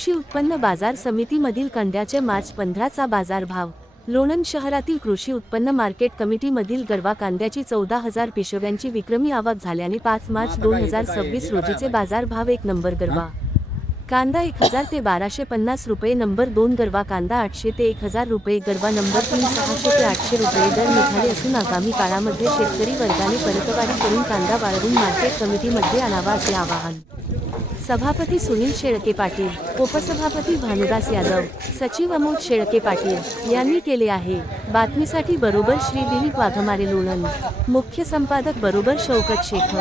कृषी उत्पन्न बाजार समितीमधील कांद्याचे मार्च 15चा बाजारभाव। लोणंद शहरातील कृषी उत्पन्न मार्केट कमिटीमधील गरवा कांद्याची 14,000 पिशव्यांची विक्रमी आवक झाल्याने 5 मार्च 2026 रोजीचे बाजारभाव 1 नंबर गरवा कांदा 1000 ते 1250 रुपये, नंबर 2 गरवा कांदा 800 ते 1000 रुपये, गरवा नंबर 3 600 ते 800 रुपये दर निघाले असून आगामी काळामध्ये शेतकरी वर्गाने परतवारी करून कांदा वाळवून मार्केट कमिटीमध्ये आणावा असे आवाहन सभापती सुनील शेळके पाटील, उपसभापती भानुदास यादव, सचिव अमोल शेळके पाटील यांनी केले आहे। बातमीसाठी बरोबर श्री दिलीप वाघमारे लोणंद, मुख्य संपादक बरोबर शौकत शेख।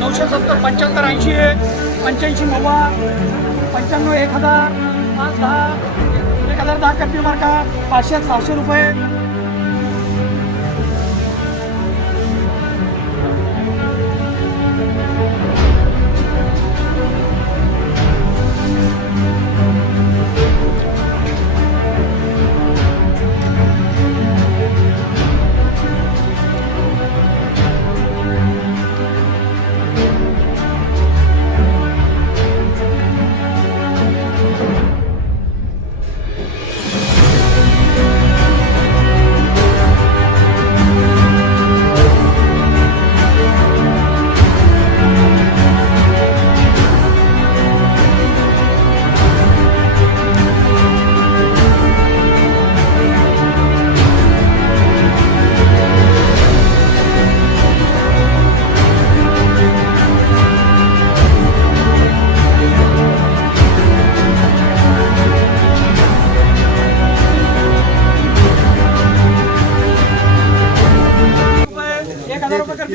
970 75 80 85 95 1000 5 10 1010 कमी मार्का 500 600 रुपये।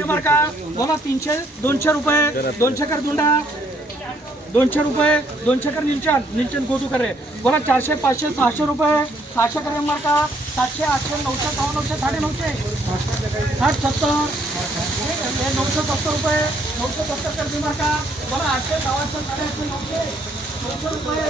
मार्का बोला 300 200 रुपये 200 कर दुंडा 200 रुपये 200 कर नीलचंद गोटू करे बोला 400 500 600 रुपये 600 करे मार्का 700 800 900 900 950 60 70 970 रुपये 970 कर मार्का बोला 800 900 900 900 रुपये